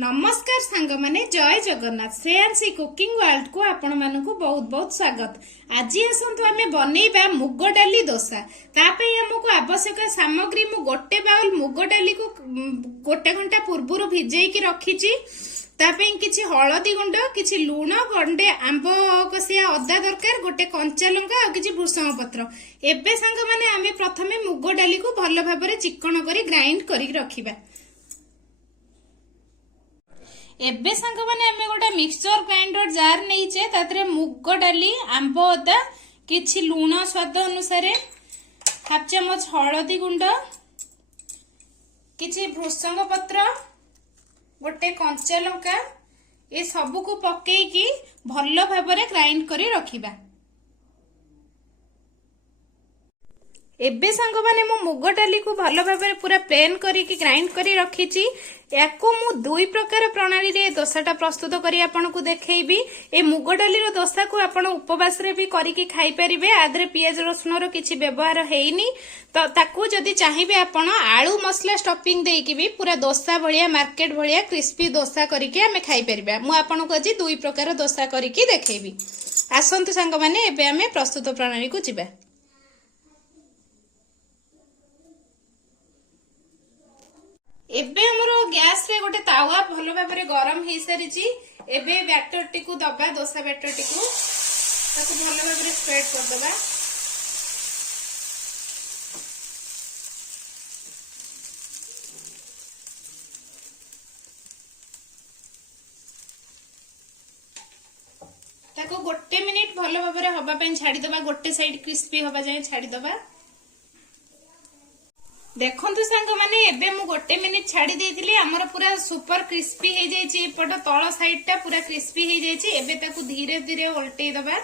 नमस्कार सांग माने जय जगन्नाथ श्रेयांशी कुकिंग वर्ल्ड को आपण मानकु बहुत बहुत स्वागत। आज आसंतु आमे बनेइबा मुग डाली डोसा। तापई हमकु आवश्यक सामग्री मु गोटे बाउल मुग डाली को गोटे घंटा पूर्व भिजई की रखीची। तापई किछि हळदी गुंड किछि लूण गंडे आंब कसिया अदा दरकार गोटे कंचा लंका और किछि भृषंग पत्र। एबे सांग माने आमे प्रथमे मुग डाली को भलो भाबरे चिकन करी ग्राइंड करी रखिबा। एबे सांग माने आमे गोटे मिक्सचर ग्राइंडर जार नहींचे तातरे मुग डाली आंब अदा किछि लूण स्वाद अनुसार हाफ चमच हळदी गुंड किछि भृषंग पत्र गोटे कंचा लंका ए सब को पकेइकी भलो भाबरे ग्राइंड करी रखिबा। एबे सांग माने मो मुग डाली को भलो भाबरे पूरा प्लेन करिकी ग्राइंड करी रखीची। याको मु दुई प्रकार प्रणाली रे डोसाटा प्रस्तुत करी आपनको देखैबी। ए मुग डाली रो डोसा को आपण उपवास रे भी करिकी खाई परिबे। आदरे पियाज रसुन रो किछि व्यवहार हेइनी तो ताकू जदी चाहिबे आपण आलू मसला स्टफिंग देकी भी पूरा डोसा भलिया मार्केट भलिया क्रिस्पी डोसा करिके हमें खाई परिबा। मु आपनको आज दुई प्रकार डोसा करिकी देखैबी। आसंतु सांग माने एबे हमें प्रस्तुत प्रणाली को जिबा। एबे हमरो गैस रे गोटे तावा भलो भाबरे गरम हेई सारिची। एबे बैटर टिकु दबा डोसा बैटर टिकु ताकु भलो भाबरे स्प्रेड कर दबा। ताकु गोटे मिनिट भलो भाबरे हबा पई छाडी दबा। गोटे साइड क्रिस्पी हबा जाय छाडी दबा। देखंतु सांग माने एबे मु गोटे मिनिट छाडी देइतिली हमर पूरा सुपर क्रिस्पी हे जायछि। एपट तळ साइड टा पूरा क्रिस्पी हे जायछि। एबे ताकू धीरे धीरे उल्टै दबा।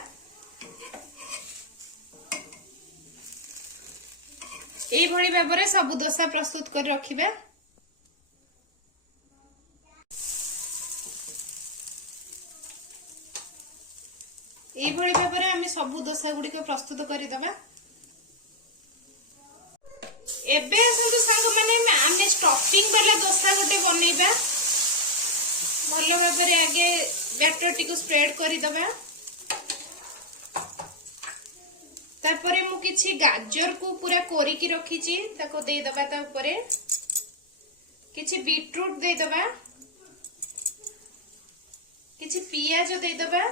एई भଳି भाबरे सब डोसा प्रस्तुत कर रखिबा। एई भଳି भाबरे हम सब डोसा गुडी को प्रस्तुत करि दबा। एबे असंतु सांग माने आमे स्टफिंग वाला डोसा गोटे बनेइबा। भलो भाबरे आगे बैटर टिको स्प्रेड करि दबा। तारपरे मु किछि गाजर को पूरा कोरिकी रखीची ताको दे दबा। ता ऊपरे किछि बीटरूट दे दबा। किछि पियाज दे दबा।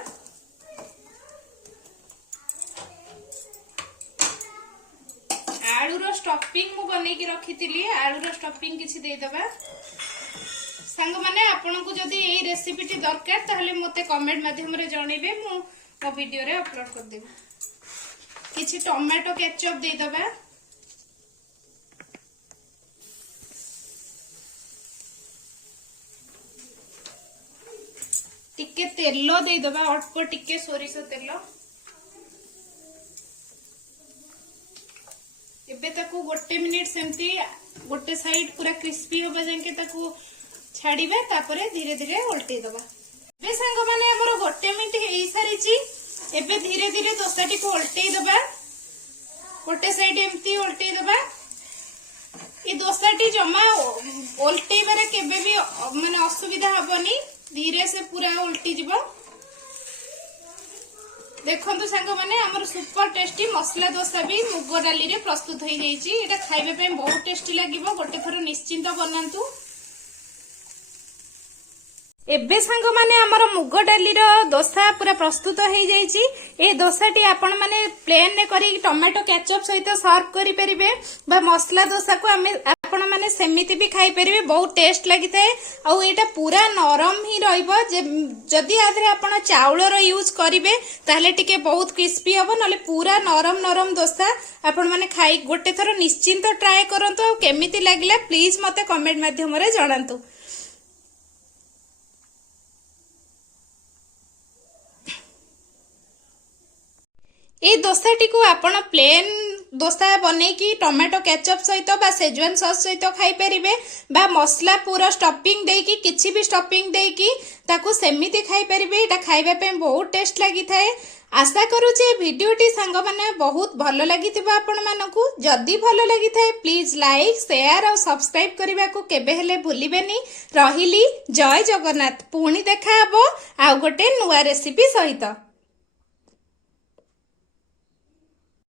आलू रो स्टफिंग मु बनेकी रखीतिली। आलू रो स्टफिंग किछि दे दबा। सांग माने आपन को जदी एई रेसिपी टी दरकार ताहले मते कमेंट माध्यम रे जणैबे। मु मो वीडियो रे अपलोड कर देबे। किछि टोमेटो केचप दे दबा। टिके तेलो दे दबा। अल्प टिके सोरिष तेलो। एबे ताकू गोटे मिनिट सेमती गोटे साइड पूरा क्रिस्पी होबा जाके ताकू छाड़ीबे। तापरे धीरे धीरे उल्टै दबा। एबे सांग माने हमरो गोटे मिनिट हेई सारिची। एबे धीरे धीरे डोसाटी को उल्टै दबा। गोटे साइड एमती उल्टै दबा। ए डोसाटी जमा उल्टै बारे केबे भी माने असुविधा हबनी। धीरे से पूरा उल्टी जिवो। देखंतु सांग माने हमर सुपर टेस्टी मसला डोसा भी मुग डाली रे प्रस्तुत हो जाइछि। एटा खाइबे पे बहुत टेस्टी लागिवो। गोटे थरो निश्चिंत बनांतु। एबे सांग माने हमर मुग डाली रो डोसा पूरा प्रस्तुत हो जाइछि। ए डोसाटी आपण माने प्लेन ने करी टोमेटो केचप सहित सर्व करि परिबे बा मसला डोसा को हमें आपण माने सेमिति भी खाई परिबे। बहुत टेस्ट लागि थाए। आ एटा पूरा नरम ही रहइबो। जदी आधरे आपण चाउल रो यूज करिवे ताहले टिके बहुत क्रिस्पी हबो। नले पूरा नरम नरम डोसा आपण माने खाई गोटे थरो निश्चिंत ट्राई करंतु। केमिति लागिला प्लीज मते कमेंट माध्यम रे जणांतु। ए डोसाटी को आपण प्लेन ଦୋସା ବନେଇକି ଟମାଟୋ କେଚପ ସହିତ ବା ସେଜୱାନ ସସ୍ ସହିତ ଖାଇପାରିବେ ବା ମସଲା ପୁରା ଷ୍ଟଫିଂ ଦେଇକି କିଛି ବି ଷ୍ଟଫିଂ ଦେଇକି ତାକୁ ସେମିତି ଖାଇପାରିବେ। ଏଇଟା ଖାଇବା ପାଇଁ ବହୁତ ଟେଷ୍ଟ ଲାଗିଥାଏ। आशा करुचे भिडियोटी सांग माने बहुत भल लगिथिबा आपण मानकु। जदि भल लगिथाय प्लीज लाइक शेयर और सब्सक्राइब करने को केबे हेले भूलिबेनी। रहिली जय जगन्नाथ। पुणी देखा हबो आउ गोटे नुआ रेसिपी सहित।